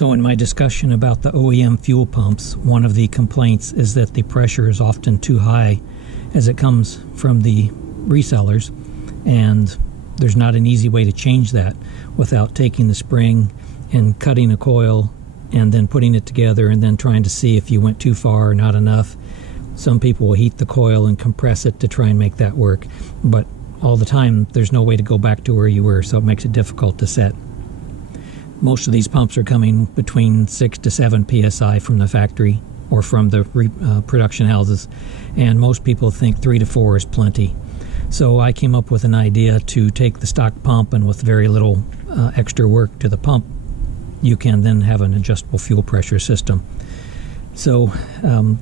So in my discussion about the OEM fuel pumps, one of the complaints is that the pressure is often too high as it comes from the resellers, and there's not an easy way to change that without taking the spring and cutting a coil and then putting it together and then trying to see if you went too far or not enough. Some people will heat the coil and compress it to try and make that work, but all the time there's no way to go back to where you were, so it makes it difficult to set. Most of these pumps are coming between 6 to 7 psi from the factory or from the production houses, and most people think 3 to 4 is plenty. So I came up with an idea to take the stock pump, and with very little extra work to the pump, you can then have an adjustable fuel pressure system. So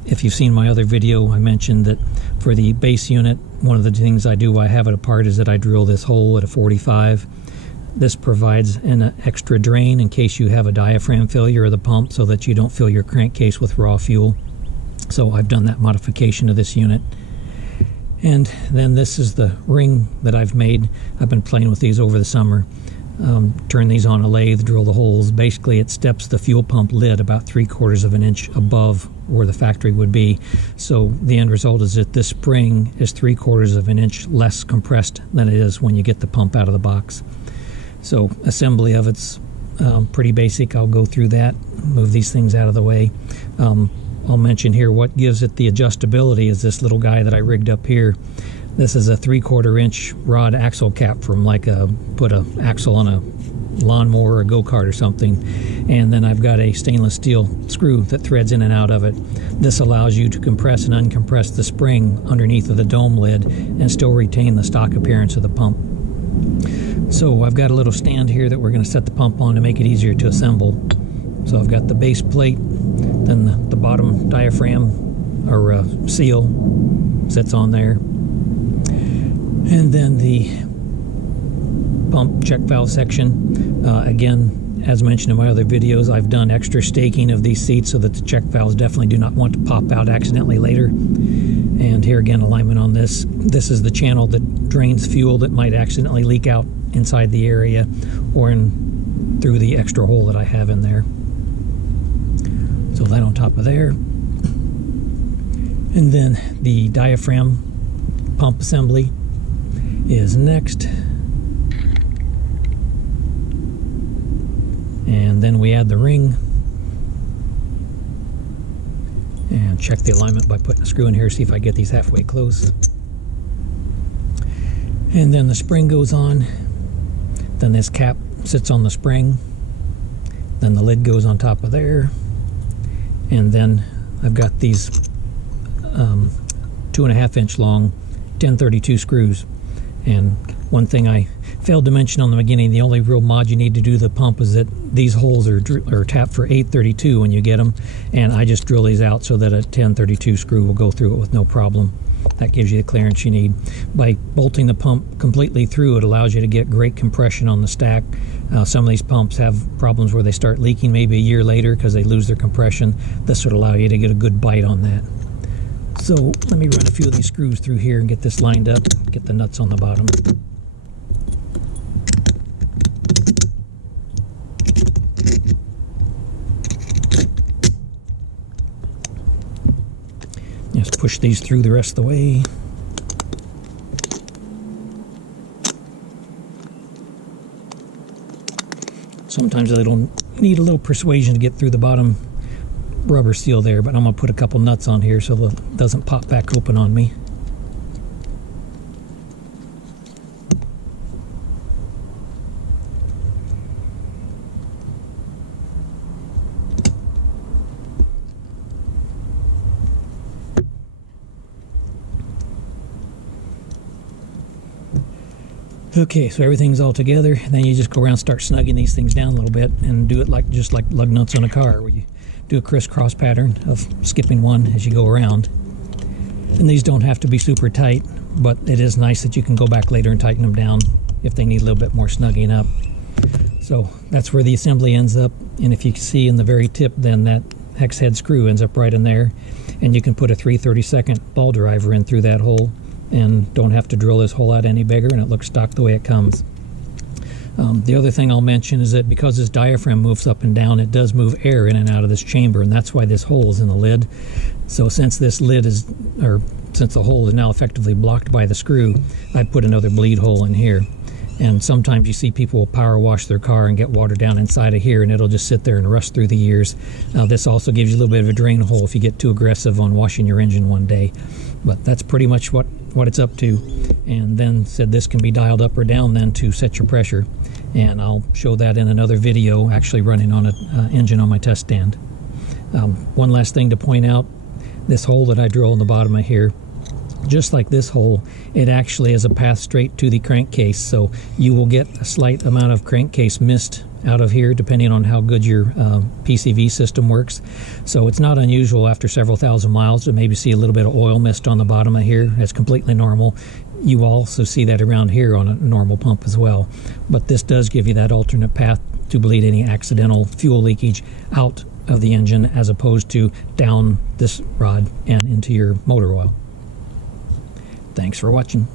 if you've seen my other video, I mentioned that for the base unit, one of the things I do while I have it apart is that I drill this hole at a 45. This provides an extra drain in case you have a diaphragm failure of the pump, so that you don't fill your crankcase with raw fuel. So I've done that modification to this unit. And then this is the ring that I've made. I've been playing with these over the summer. Turn these on a lathe, drill the holes. Basically it steps the fuel pump lid about 3/4 of an inch above where the factory would be. So the end result is that this spring is 3/4 of an inch less compressed than it is when you get the pump out of the box. So assembly of it's pretty basic. I'll go through that, move these things out of the way. I'll mention here what gives it the adjustability is this little guy that I rigged up here. This is a 3/4 inch rod axle cap from put a axle on a lawnmower or a go-kart or something, and then I've got a stainless steel screw that threads in and out of it. This allows you to compress and uncompress the spring underneath of the dome lid and still retain the stock appearance of the pump. So I've got a little stand here that we're going to set the pump on to make it easier to assemble. So I've got the base plate, then the bottom diaphragm or seal sits on there, and then the pump check valve section. Again, as mentioned in my other videos, I've done extra staking of these seats so that the check valves definitely do not want to pop out accidentally later. And here again, alignment on this. This is the channel that drains fuel that might accidentally leak out inside the area or through the extra hole that I have in there. So that on top of there. And then the diaphragm pump assembly is next. And then we add the ring and check the alignment by putting a screw in here, see if I get these halfway close. And then the spring goes on. Then this cap sits on the spring. Then the lid goes on top of there. And then I've got these 2.5 inch long 1032 screws. And one thing I failed to mention on the beginning, the only real mod you need to do the pump is that these holes are tapped for 832 when you get them, and I just drill these out so that a 1032 screw will go through it with no problem. That gives you the clearance you need. By bolting the pump completely through, it allows you to get great compression on the stack. Some of these pumps have problems where they start leaking maybe a year later because they lose their compression. This would allow you to get a good bite on that. So let me run a few of these screws through here and get this lined up, get the nuts on the bottom. Just push these through the rest of the way. Sometimes it'll need a little persuasion to get through the bottom rubber seal there, but I'm going to put a couple nuts on here so it doesn't pop back open on me. Okay, so everything's all together. Then you just go around and start snugging these things down a little bit and do it just like lug nuts on a car, where you do a crisscross pattern of skipping one as you go around. And these don't have to be super tight, but it is nice that you can go back later and tighten them down if they need a little bit more snugging up. So that's where the assembly ends up, and if you can see in the very tip, then that hex head screw ends up right in there, and you can put a 3/32 ball driver in through that hole and don't have to drill this hole out any bigger, and it looks stock the way it comes. The other thing I'll mention is that because this diaphragm moves up and down, it does move air in and out of this chamber, and that's why this hole is in the lid. So since this lid is, or since the hole is now effectively blocked by the screw, I put another bleed hole in here. And sometimes you see people will power wash their car and get water down inside of here, and it'll just sit there and rust through the years. This also gives you a little bit of a drain hole if you get too aggressive on washing your engine one day. But that's pretty much what it's up to. And then said this can be dialed up or down then to set your pressure. And I'll show that in another video, actually running on an engine on my test stand. One last thing to point out, this hole that I drill in the bottom of here, just like this hole, it actually is a path straight to the crankcase, so you will get a slight amount of crankcase mist out of here depending on how good your PCV system works. So it's not unusual after several thousand miles to maybe see a little bit of oil mist on the bottom of here. That's completely normal. You also see that around here on a normal pump as well. But this does give you that alternate path to bleed any accidental fuel leakage out of the engine as opposed to down this rod and into your motor oil. Thanks for watching.